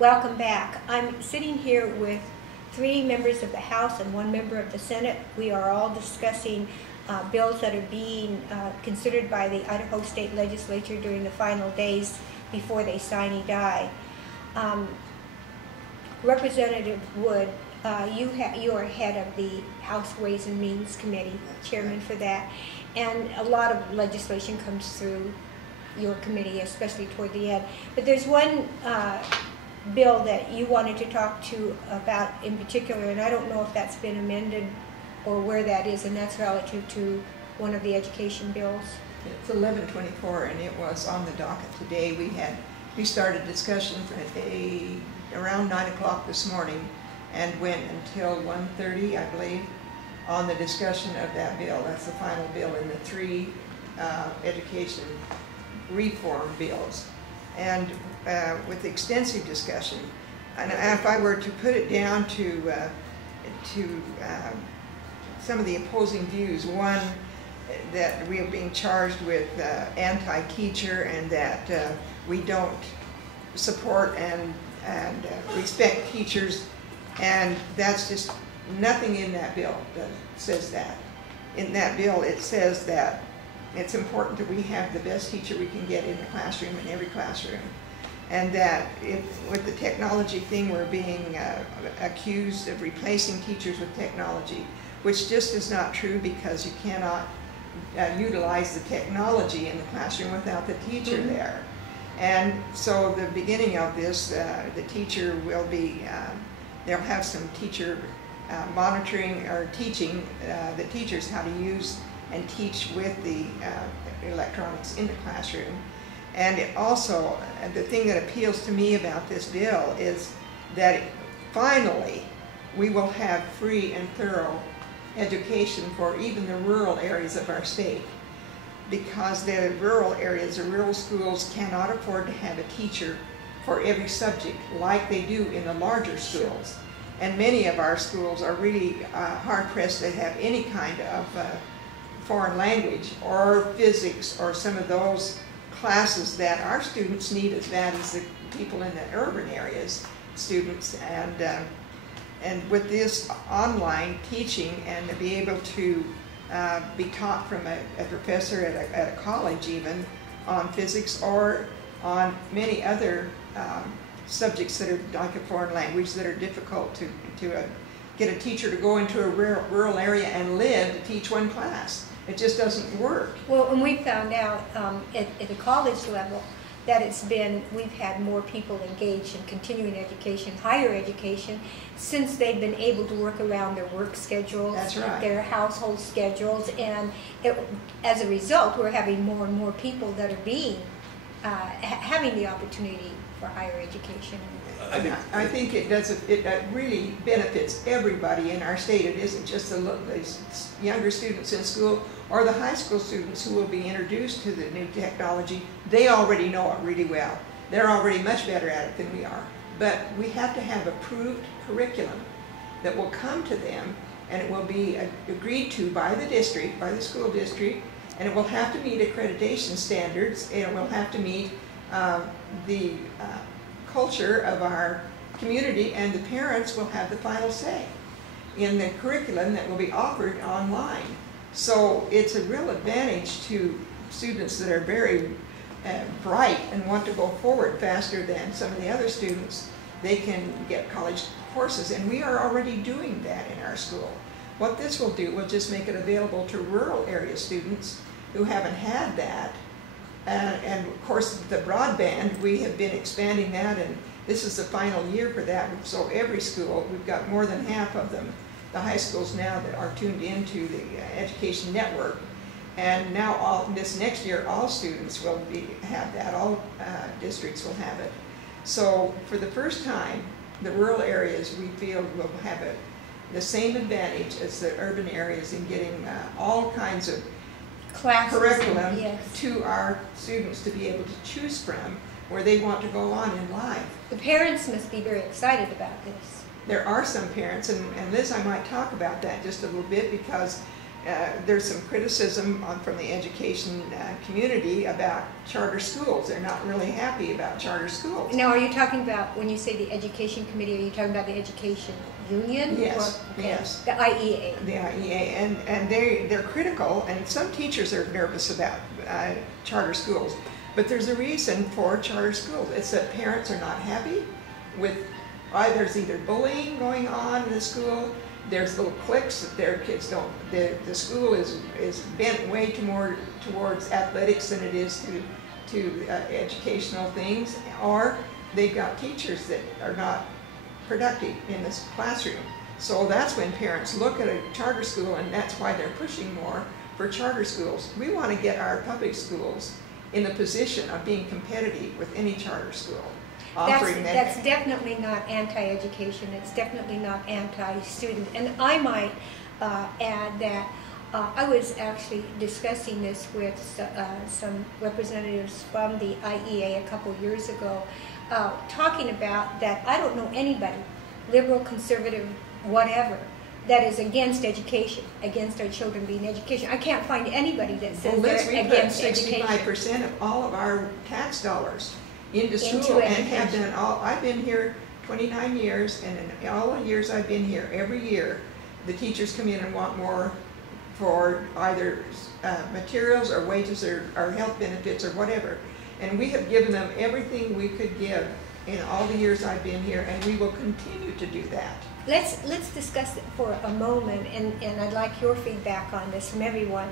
Welcome back. I'm sitting here with 3 members of the House and 1 member of the Senate. We are all discussing bills that are being considered by the Idaho State Legislature during the final days before they sine die. Representative Wood, you are head of the House Ways and Means Committee, chairman for that, and a lot of legislation comes through your committee, especially toward the end. But there's one bill that you wanted to talk to about in particular, and I don't know if that's been amended or where that is, and that's relative to one of the education bills. It's 1124, and it was on the docket today. We started discussion around 9 o'clock this morning and went until 1:30, I believe, on the discussion of that bill. That's the final bill in the 3 education reform bills. And with extensive discussion, and if I were to put it down to some of the opposing views, one, that we are being charged with anti-teacher, and that we don't support and respect teachers, and that's just nothing in that bill that says that. In that bill it says that it's important that we have the best teacher we can get in the classroom, in every classroom. And that with the technology thing, we're being accused of replacing teachers with technology, which just is not true, because you cannot utilize the technology in the classroom without the teacher there. And so the beginning of this, the teacher will be, they'll have some teacher monitoring or teaching the teachers how to use and teach with the electronics in the classroom. And it also, the thing that appeals to me about this bill is that finally we will have free and thorough education for even the rural areas of our state, because the rural areas, the rural schools cannot afford to have a teacher for every subject like they do in the larger schools. And many of our schools are really hard-pressed to have any kind of foreign language or physics or some of those classes that our students need as bad as the people in the urban areas students. And with this online teaching, and to be able to be taught from a professor at a college even on physics or on many other subjects that are like a foreign language that are difficult to get a teacher to go into a rural area and live to teach one class. It just doesn't work. Well, and we found out at the college level that we've had more people engaged in continuing education, higher education, since they've been able to work around their work schedules, That's right. their household schedules, and as a result, we're having more and more people that are having the opportunity for higher education. I think it really benefits everybody in our state. It isn't just the younger students in school or the high school students who will be introduced to the new technology. They already know it really well. They're already much better at it than we are. But we have to have approved curriculum that will come to them, and it will be agreed to by the district, by the school district, and it will have to meet accreditation standards, and it will have to meet the culture of our community, and the parents will have the final say in the curriculum that will be offered online. So it's a real advantage to students that are very bright and want to go forward faster than some of the other students. They can get college courses, and we are already doing that in our school. What this will do will just make it available to rural area students who haven't had that. And of course the broadband, we have been expanding that, and this is the final year for that. So every school, we've got more than half of them, the high schools now, that are tuned into the education network. And now this next year, all students will have that, all districts will have it. So for the first time, the rural areas, we feel, will have the same advantage as the urban areas in getting all kinds of curriculum to our students to be able to choose from where they want to go on in life. The parents must be very excited about this. There are some parents, and Liz, I might talk about that just a little bit, because there's some criticism from the education community about charter schools. They're not really happy about charter schools. Now, are you talking about, when you say the education committee, are you talking about the education union? Yes, or, okay, yes. The IEA. The IEA, and they're critical, and some teachers are nervous about charter schools. But there's a reason for charter schools. It's that parents are not happy with, there's either bullying going on in the school, there's little cliques that their kids don't, the school is bent way too more towards athletics than it is to educational things, or they've got teachers that are not productive in this classroom. So that's when parents look at a charter school, and that's why they're pushing more for charter schools. We want to get our public schools in the position of being competitive with any charter school. That's definitely not anti-education. It's definitely not anti-student. And I might add that I was actually discussing this with some representatives from the IEA a couple years ago, talking about that I don't know anybody, liberal, conservative, whatever, that is against education, against our children being education. I can't find anybody that says they're against education. 65% of all of our tax dollars into school, and have done all. I've been here 29 years, and in all the years I've been here, every year the teachers come in and want more for either materials or wages or health benefits or whatever. And we have given them everything we could give in all the years I've been here, and we will continue to do that. Let's discuss it for a moment, and I'd like your feedback on this from everyone.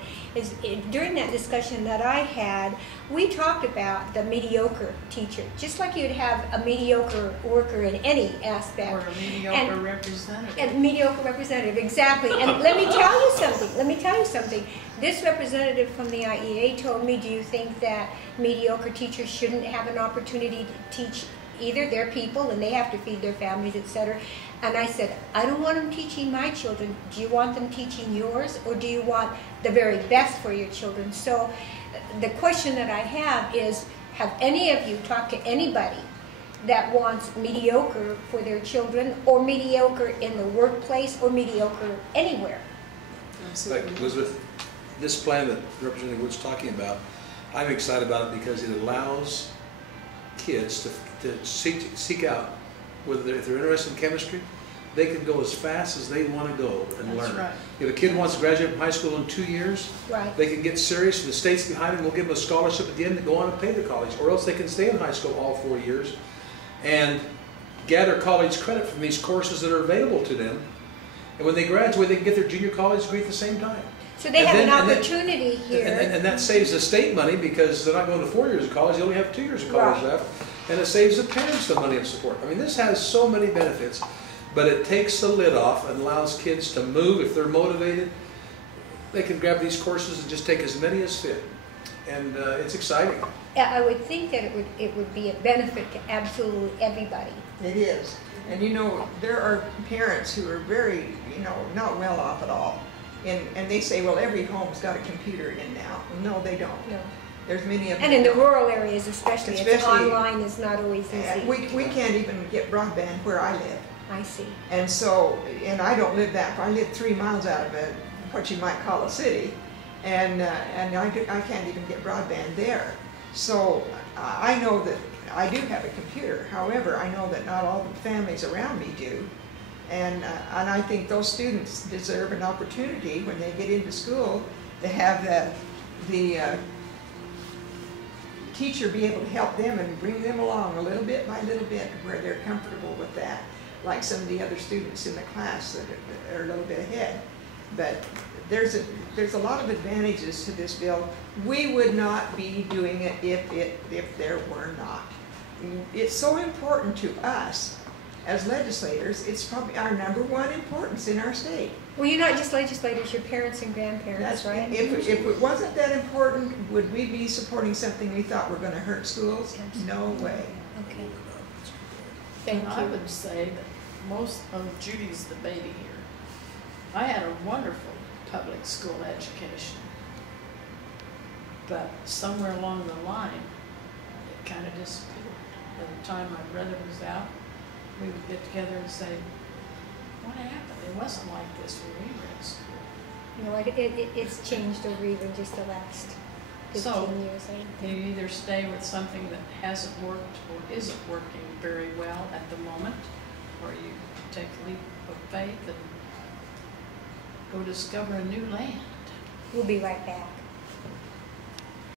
During that discussion that I had, we talked about the mediocre teacher, just like you'd have a mediocre worker in any aspect. Or a mediocre representative. And mediocre representative, exactly. And let me tell you something. This representative from the IEA told me, do you think that mediocre teachers shouldn't have an opportunity to teach either their people, and they have to feed their families, etc.? And I said, I don't want them teaching my children. Do you want them teaching yours, or do you want the very best for your children? So the question that I have is, have any of you talked to anybody that wants mediocre for their children, or mediocre in the workplace, or mediocre anywhere? Like Elizabeth, this plan that Representative Wood's talking about, I'm excited about it because it allows kids to seek out, whether if they're interested in chemistry, they can go as fast as they want to go and learn. Right. If a kid wants to graduate from high school in 2 years, right, they can get serious. The state's behind them. We'll give them a scholarship at the end to go on and pay the college, or else they can stay in high school all 4 years and gather college credit from these courses that are available to them. And when they graduate, they can get their junior college degree at the same time. So they have an opportunity here. And that saves the state money, because they're not going to 4 years of college. They only have 2 years of college left. And it saves the parents the money of support. I mean, this has so many benefits, but it takes the lid off and allows kids to move. If they're motivated, they can grab these courses and just take as many as fit. And it's exciting. I would think that it would be a benefit to absolutely everybody. It is. And you know, there are parents who are very, not well off at all. And they say, well, every home's got a computer in now. No, they don't. No. There's many of them. And in the rural areas especially online is not always easy. We can't even get broadband where I live. I see. And so, and I don't live that far. I live 3 miles out of what you might call a city. And I can't even get broadband there. So I know that I do have a computer. However, I know that not all the families around me do. And I think those students deserve an opportunity when they get into school to have the teacher be able to help them and bring them along a little bit by little bit where they're comfortable with that, like some of the other students in the class that are a little bit ahead. But there's a lot of advantages to this bill. We would not be doing it if there were not. It's so important to us as legislators. It's probably our #1 importance in our state. Well, you're not just legislators, you're parents and grandparents, right? If it wasn't that important, would we be supporting something we thought were going to hurt schools? Yes. No way. Okay. Thank And you. I would say that most of Judy's the baby here. I had a wonderful public school education, but somewhere along the line, it kind of disappeared. By the time my brother was out, we would get together and say, what happened? It wasn't like this when we were in school. You know, it's changed over even just the last 15 So, years, I You think. either stay with something that hasn't worked or isn't working very well at the moment, or you take a leap of faith and go discover a new land. We'll be right back.